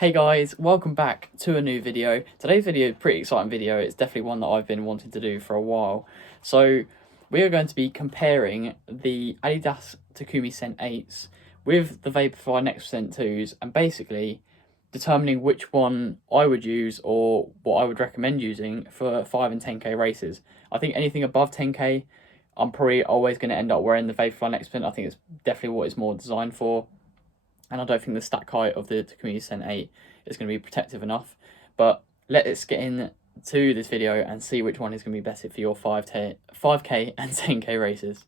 Hey guys, welcome back to a new video. Today's video is a pretty exciting video. It's definitely one that I've been wanting to do for a while. So we are going to be comparing the Adidas Takumi Sen 8s with the Vaporfly Next Percent 2s and basically determining which one I would use or what I would recommend using for 5 and 10k races. I think anything above 10k, I'm probably always going to end up wearing the Vaporfly Next Percent. I think it's definitely what it's more designed for. And I don't think the stack height of the Takumi Sen 8 is going to be protective enough. But let's get into this video and see which one is going to be better for your 5k and 10k races.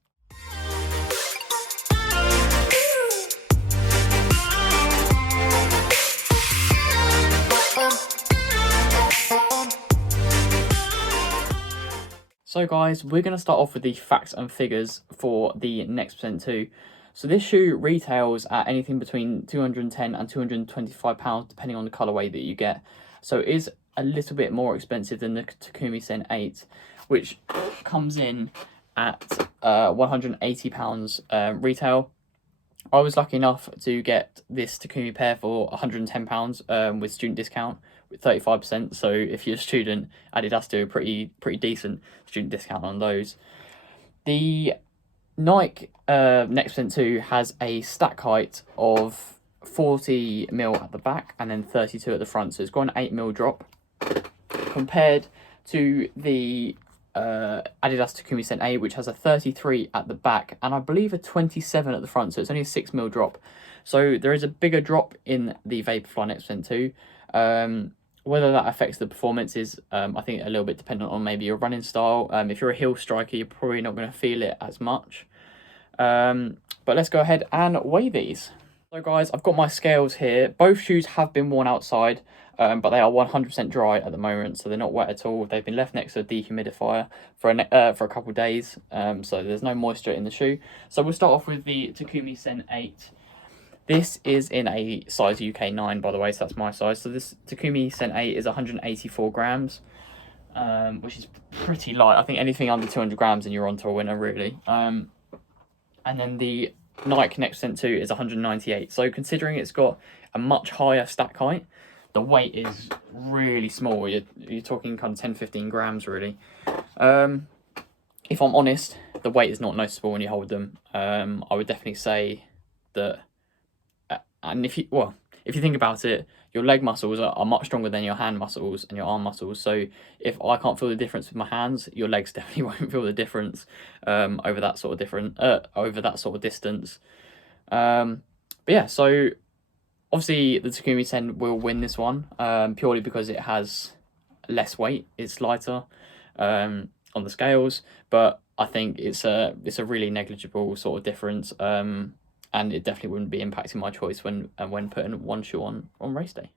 So guys, we're going to start off with the facts and figures for the Next Percent 2. So this shoe retails at anything between £210 and £225 depending on the colourway that you get. So it is a little bit more expensive than the Takumi Sen 8, which comes in at £180 retail. I was lucky enough to get this Takumi pair for £110 with student discount with 35%. So if you're a student, Adidas do a pretty decent student discount on those. The Nike Next Percent 2 has a stack height of 40mm at the back and then 32 at the front, so it's got an 8mm drop compared to the Adidas Takumi Sen 8, which has a 33 at the back and I believe a 27 at the front, so it's only a 6mm drop. So there is a bigger drop in the Vaporfly Next Percent 2. Whether that affects the performance is, I think, a little bit dependent on maybe your running style. If you're a heel striker, you're probably not going to feel it as much. But let's go ahead and weigh these. So guys, I've got my scales here. Both shoes have been worn outside, but they are 100% dry at the moment, so they're not wet at all. They've been left next to a dehumidifier for a couple of days, so there's no moisture in the shoe. So we'll start off with the Takumi Sen 8. This is in a size UK 9, by the way, so that's my size. So this Takumi Sen 8 is 184 grams, which is pretty light. I think anything under 200 grams and you're on to a winner, really. And then the Nike Next Percent 2 is 198. So considering it's got a much higher stack height, the weight is really small. You're talking kind of 10-15 grams, really. If I'm honest, the weight is not noticeable when you hold them. I would definitely say that... And if you think about it, your leg muscles are much stronger than your hand muscles and your arm muscles. So if I can't feel the difference with my hands, your legs definitely won't feel the difference over that sort of distance. But yeah, so obviously the Takumi Sen will win this one purely because it has less weight. It's lighter on the scales, but I think it's a really negligible sort of difference. And it definitely wouldn't be impacting my choice when putting one shoe on race day.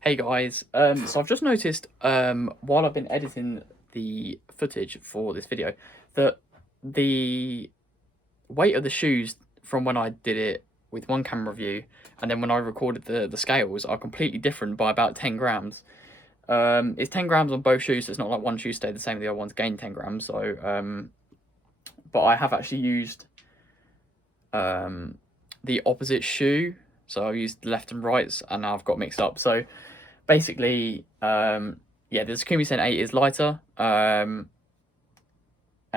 Hey guys, so I've just noticed while I've been editing the footage for this video that the weight of the shoes from when I did it with one camera view and then when I recorded the scales are completely different by about 10 grams. It's 10 grams on both shoes, so it's not like one shoe stayed the same, the other one's gained 10 grams. So, but I have actually used the opposite shoe, so I've used left and rights and now I've got mixed up. So basically yeah, the Takumi Sen 8 is lighter, and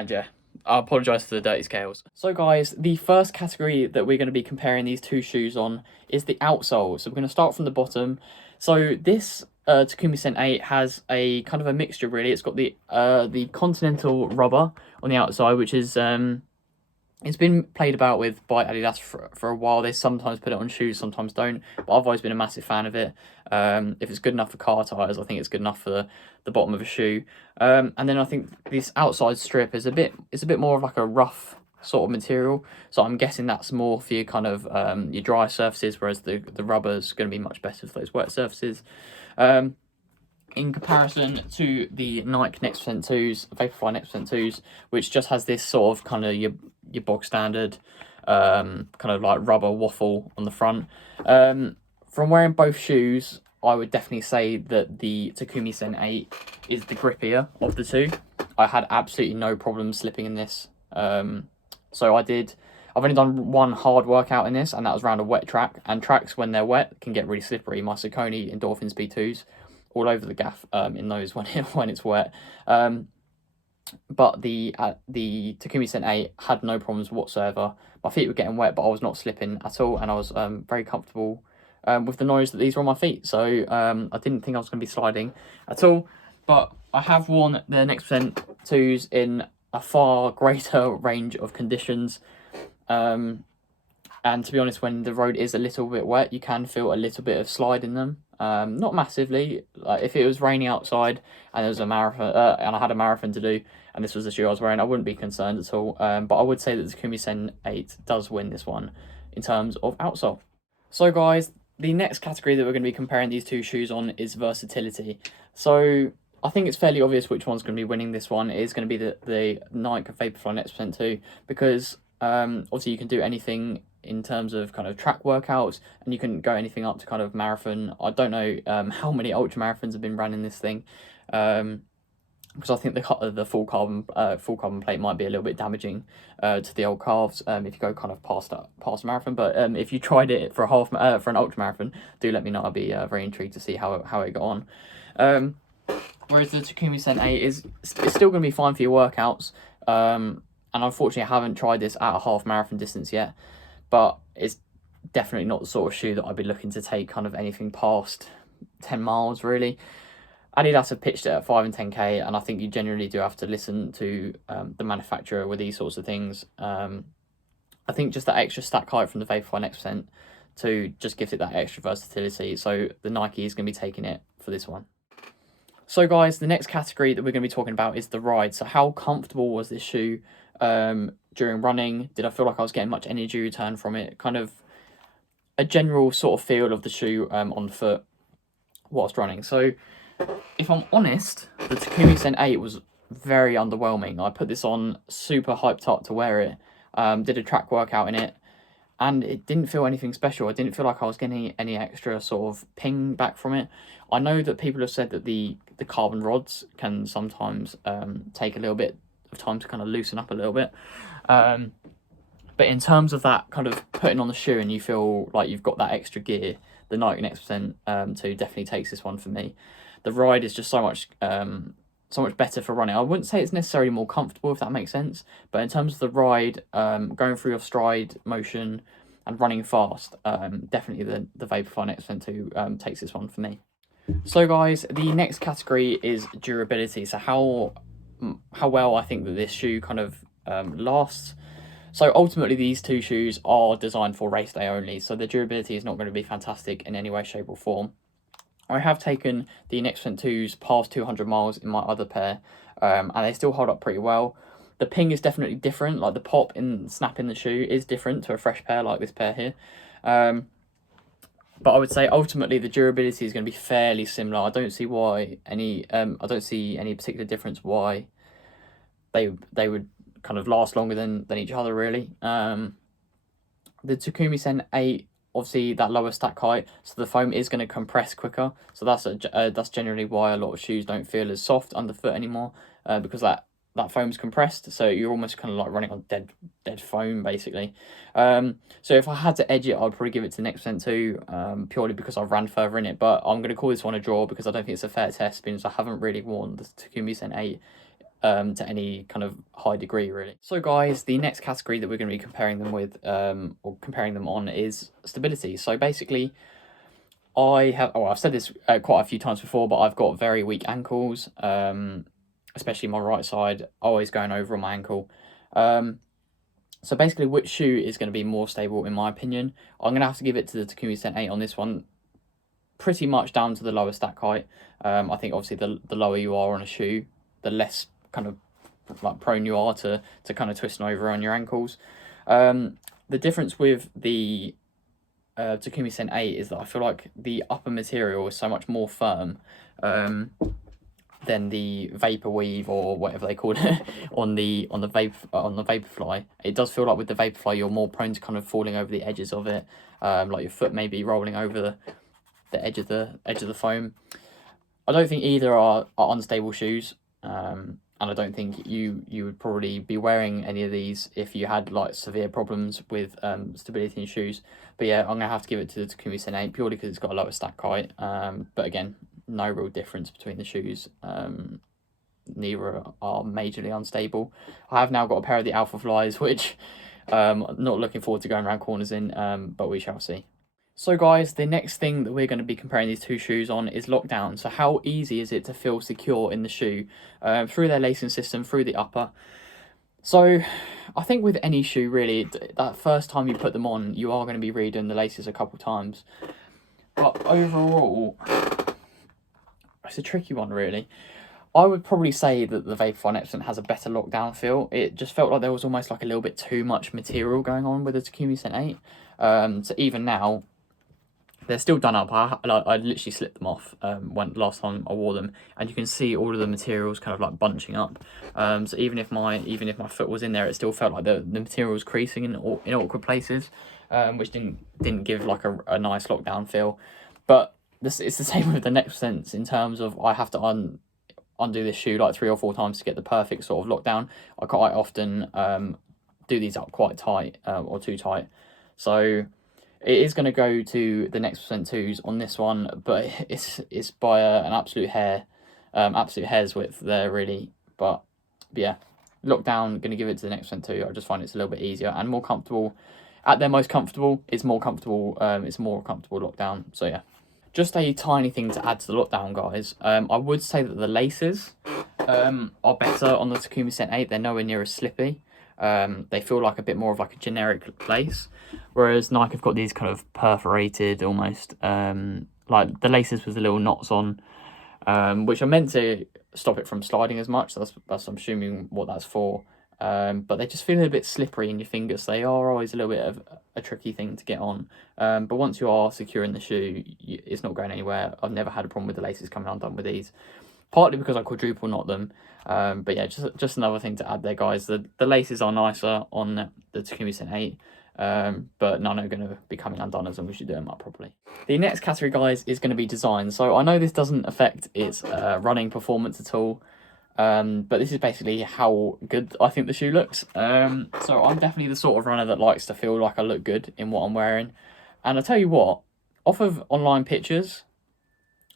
yeah, I apologise for the dirty scales. So guys, the first category that we're going to be comparing these two shoes on is the outsole. So we're going to start from the bottom. So this Takumi Sen 8 has a kind of a mixture, really. It's got the Continental rubber on the outside, which is it's been played about with by Adidas for a while. They sometimes put it on shoes, sometimes don't. But I've always been a massive fan of it. If it's good enough for car tyres, I think it's good enough for the bottom of a shoe. And then I think this outside strip is a bit more of like a rough sort of material. So I'm guessing that's more for your kind of your dry surfaces, whereas the rubber's going to be much better for those wet surfaces. In comparison to the Nike Next Percent 2s, Vaporfly Next Percent 2s, which just has this sort of kind of your bog standard kind of like rubber waffle on the front. From wearing both shoes, I would definitely say that the Takumi Sen 8 is the grippier of the two. I had absolutely no problem slipping in this. So I I've only done one hard workout in this, and that was around a wet track. And tracks, when they're wet, can get really slippery. My Saucony Endorphin Speed 2s, all over the gaff in those when when it's wet. But the Takumi Sen 8 had no problems whatsoever. My feet were getting wet, but I was not slipping at all, and I was very comfortable with the noise that these were on my feet. So I didn't think I was going to be sliding at all. But I have worn the Next Percent 2s in a far greater range of conditions. And to be honest, when the road is a little bit wet, you can feel a little bit of slide in them. Not massively. Like if it was raining outside and there was a marathon, and I had a marathon to do, and this was the shoe I was wearing, I wouldn't be concerned at all. But I would say that the Takumi Sen 8 does win this one in terms of outsole. So guys, the next category that we're going to be comparing these two shoes on is versatility. So I think it's fairly obvious which one's going to be winning this one. It is going to be the Nike Vaporfly Next Percent 2, because obviously you can do anything in terms of kind of track workouts, and you can go anything up to kind of marathon. I don't know how many ultra marathons have been run in this thing, because I think the full carbon plate might be a little bit damaging to the old calves if you go kind of past a marathon. But if you tried it for for an ultra marathon, do let me know. I'd be very intrigued to see how it got on. Whereas the Takumi Sen 8 it's still going to be fine for your workouts. And unfortunately, I haven't tried this at a half marathon distance yet. But it's definitely not the sort of shoe that I'd be looking to take kind of anything past 10 miles, really. Adidas have pitched it at 5 and 10k, and I think you generally do have to listen to the manufacturer with these sorts of things. I think just that extra stack height from the Vaporfly Next Percent to just gives it that extra versatility. So the Nike is going to be taking it for this one. So guys, the next category that we're going to be talking about is the ride. So how comfortable was this shoe during running? Did I feel like I was getting much energy return from it? Kind of a general sort of feel of the shoe on foot whilst running. So if I'm honest, the Takumi Sen 8 was very underwhelming. I put this on super hyped up to wear it, did a track workout in it, and it didn't feel anything special. I didn't feel like I was getting any extra sort of ping back from it. I know that people have said that the carbon rods can sometimes take a little bit of time to kind of loosen up a little bit. But in terms of that kind of putting on the shoe and you feel like you've got that extra gear, the Nike Next Percent 2 definitely takes this one for me. The ride is just so much better for running. I wouldn't say it's necessarily more comfortable, if that makes sense, but in terms of the ride, going through your stride motion and running fast, definitely the Vaporfly Next Percent 2 takes this one for me. So guys, the next category is durability. So how well I think that this shoe kind of lasts. So ultimately, these two shoes are designed for race day only, so the durability is not going to be fantastic in any way, shape or form. I have taken the Next Percent 2s past 200 miles in my other pair, and they still hold up pretty well. The ping is definitely different, like the pop and snap in the shoe is different to a fresh pair like this pair here. But I would say ultimately the durability is going to be fairly similar. I don't see why any particular difference why they would kind of last longer than each other, really. The Takumi Sen 8, obviously that lower stack height, so the foam is going to compress quicker. So that's generally why a lot of shoes don't feel as soft underfoot anymore, because that foam's compressed, so you're almost kind of like running on dead foam, basically. So if I had to edge it, I'd probably give it to the Next Percent 2, purely because I've ran further in it. But I'm going to call this one a draw because I don't think it's a fair test, because I haven't really worn the Takumi Sen 8 to any kind of high degree, really. So guys, the next category that we're going to be comparing them with, or comparing them on, is stability. So basically, I've said this quite a few times before, but I've got very weak ankles, especially my right side, always going over on my ankle. So basically, which shoe is going to be more stable, in my opinion? I'm going to have to give it to the Takumi Sen 8 on this one, pretty much down to the lower stack height. I think obviously the lower you are on a shoe, the less kind of like prone you are to kind of twisting over on your ankles. The difference with the Takumi Sen 8 is that I feel like the upper material is so much more firm than the Vapor Weave, or whatever they called it on the Vaporfly. It does feel like with the Vaporfly you're more prone to kind of falling over the edges of it, like your foot may be rolling over the edge of the foam. I don't think either are unstable shoes. And and I don't think you would probably be wearing any of these if you had like severe problems with stability in shoes. But yeah, I'm gonna have to give it to the Takumi Sen 8 purely because it's got a lower stack height. But again, no real difference between the shoes. Neither are majorly unstable. I have now got a pair of the Alphaflys, which not looking forward to going around corners in, but we shall see. So guys, the next thing that we're going to be comparing these two shoes on is lockdown. So how easy is it to feel secure in the shoe through their lacing system, through the upper? So I think with any shoe really, that first time you put them on, you are going to be redoing the laces a couple times. But overall, it's a tricky one really. I would probably say that the Vaporfly Next has a better lockdown feel. It just felt like there was almost like a little bit too much material going on with the Takumi Sen 8. So even now, they're still done up. I literally slipped them off when last time I wore them, and you can see all of the materials kind of like bunching up. So even if my foot was in there, it still felt like the material was creasing in awkward places, which didn't give like a nice lockdown feel. But it's the same with the Next Sense in terms of I have to undo this shoe like 3 or 4 times to get the perfect sort of lockdown. I quite often do these up quite tight or too tight. So it is going to go to the Next Percent 2s on this one, but it's by an absolute hair's width there really. But yeah, lockdown, going to give it to the Next Percent 2. I just find it's a little bit easier and more comfortable. At their most comfortable, it's more comfortable. It's more comfortable lockdown. So yeah. Just a tiny thing to add to the lockdown, guys. I would say that the laces are better on the Takumi Sen 8. They're nowhere near as slippy. They feel like a bit more of like a generic lace, whereas Nike have got these kind of perforated almost, like the laces with the little knots on, which are meant to stop it from sliding as much. That's I'm assuming what that's for. But they just feel a bit slippery in your fingers. They are always a little bit of a tricky thing to get on. But once you are secure in the shoe, it's not going anywhere. I've never had a problem with the laces coming undone with these. Partly because I quadruple knot them. But yeah, just another thing to add there, guys. The laces are nicer on the Takumi Sen 8. But none are going to be coming undone as long as you do them up properly. The next category, guys, is going to be design. So I know this doesn't affect its running performance at all. But this is basically how good I think the shoe looks. So I'm definitely the sort of runner that likes to feel like I look good in what I'm wearing. And I tell you what, off of online pictures,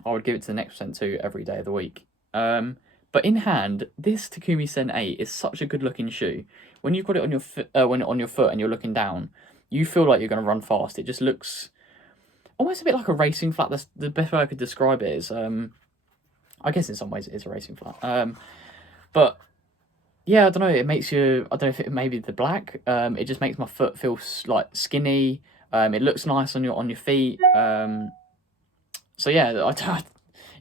I would give it to the Next Percent 2 every day of the week. But in hand, this Takumi Sen 8 is such a good looking shoe. When you've got it on your foot, and you're looking down, you feel like you're going to run fast. It just looks almost a bit like a racing flat. That's the best way I could describe it is. I guess in some ways it is a racing flat. But yeah, I don't know. It makes you. I don't know if it maybe the black. It just makes my foot feel like skinny. It looks nice on your feet. So yeah,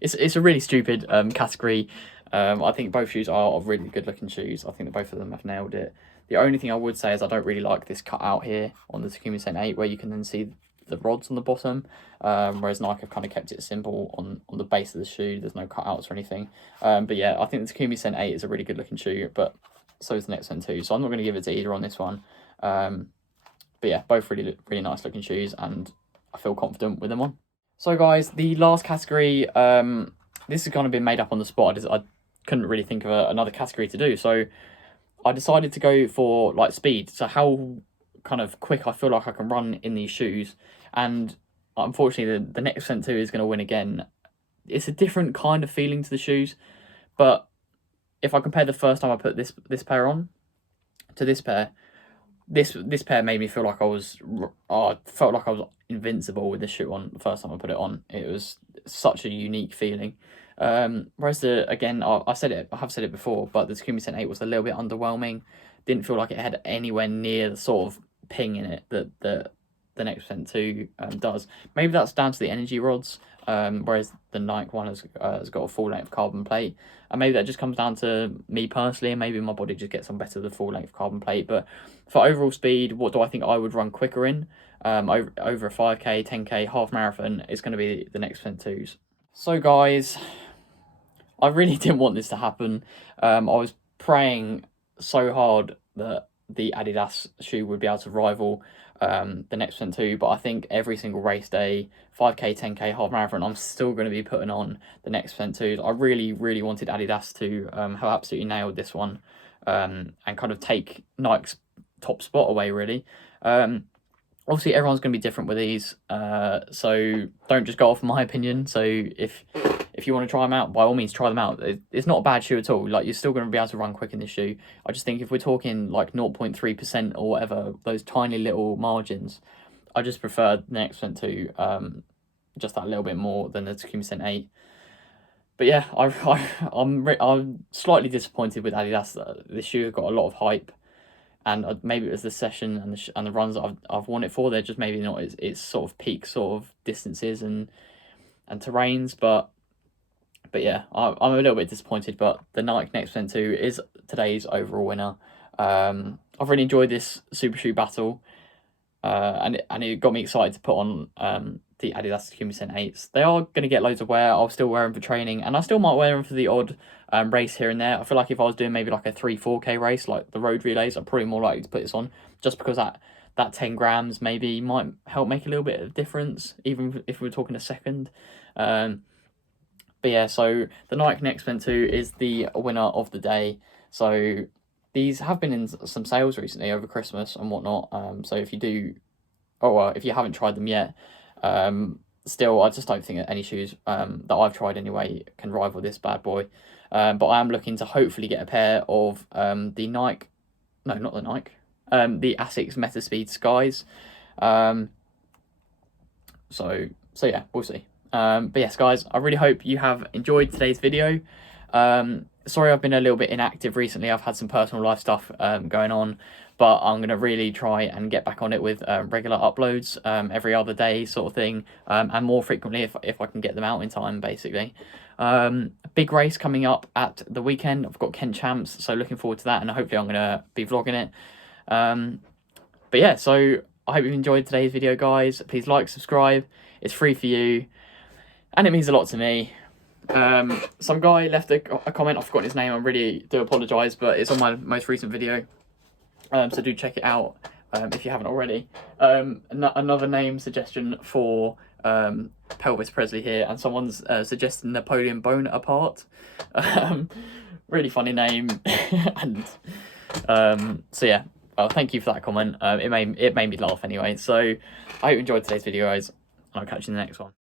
it's a really stupid category. I think both shoes are really good looking shoes. I think that both of them have nailed it. The only thing I would say is I don't really like this cut out here on the Takumi Sen 8 where you can then see the rods on the bottom, whereas Nike have kind of kept it simple on the base of the shoe. There's no cutouts or anything. But yeah, I think the Takumi Sen 8 is a really good looking shoe, but so is the Next Sen 2. So I'm not going to give it to either on this one. But yeah, both really nice looking shoes, and I feel confident with them on. So guys, the last category, this has kind of been made up on the spot. I couldn't really think of another category to do, so I decided to go for like speed. So how kind of quick I feel like I can run in these shoes, and unfortunately the Next Percent 2 is going to win again. It's a different kind of feeling to the shoes, but if I compare the first time I put this pair on to this pair, this pair made me feel like I felt like I was invincible with this shoe on the first time I put it on. It was such a unique feeling. Whereas I have said it before, but the Takumi Sen 8 was a little bit underwhelming. Didn't feel like it had anywhere near the sort of ping in it that the Next Percent 2 does. Maybe that's down to the energy rods, whereas the Nike one has got a full length carbon plate, and maybe that just comes down to me personally, and maybe my body just gets on better with the full length carbon plate. But for overall speed, what do I think I would run quicker in? Over a 5k, 10k, half marathon is going to be the Next Percent 2s. So guys, I really didn't want this to happen. I was praying so hard that the Adidas shoe would be able to rival the next percent too. But I think every single race day, 5K, 10K, half marathon, I'm still going to be putting on the next percent too. I really, really wanted Adidas to have absolutely nailed this one, and kind of take Nike's top spot away, really. Obviously, everyone's going to be different with these, so don't just go off my opinion. So if you want to try them out, by all means, try them out. It's not a bad shoe at all. Like, you're still going to be able to run quick in this shoe. I just think if we're talking like 0.3% or whatever, those tiny little margins, I just prefer the next one to just that little bit more than the Takumi Sen 8. But yeah, I'm slightly disappointed with Adidas. This shoe got a lot of hype, and maybe it was the session and the runs that I've worn it for. They're just maybe not its sort of peak sort of distances and terrains, but yeah, I'm a little bit disappointed. But the Nike Next Gen 2 is today's overall winner. I've really enjoyed this super shoe battle, and it got me excited to put on the Adidas Takumi Sen 8s. They are going to get loads of wear. I'll still wear them for training, and I still might wear them for the odd race here and there. I feel like if I was doing maybe like a 3-4K race, like the road relays, I'm probably more likely to put this on, just because that 10 grams maybe might help make a little bit of difference, even if we're talking a second. But yeah, so the Nike Next Gen 2 is the winner of the day. So these have been in some sales recently over Christmas and whatnot. So if you do, if you haven't tried them yet, still, I just don't think that any shoes that I've tried anyway can rival this bad boy. But I am looking to hopefully get a pair of the Nike, no, not the Nike, the Asics Metaspeed Skies. So yeah, we'll see. But yes, guys, I really hope you have enjoyed today's video. Sorry I've been a little bit inactive recently. I've had some personal life stuff going on, but I'm going to really try and get back on it with regular uploads every other day sort of thing, and more frequently if I can get them out in time, basically. Big race coming up at the weekend. I've got Kent Champs, so looking forward to that, and hopefully I'm going to be vlogging it. But yeah, so I hope you've enjoyed today's video, guys. Please like, subscribe. It's free for you, and it means a lot to me. Some guy left a comment. I've forgotten his name. I really do apologise, but it's on my most recent video. So do check it out if you haven't already. Another name suggestion for Pelvis Presley here, and someone's suggesting Napoleon Bonaparte. Really funny name, and so yeah. Well, thank you for that comment. It made me laugh anyway. So I hope you enjoyed today's video, guys. I'll catch you in the next one.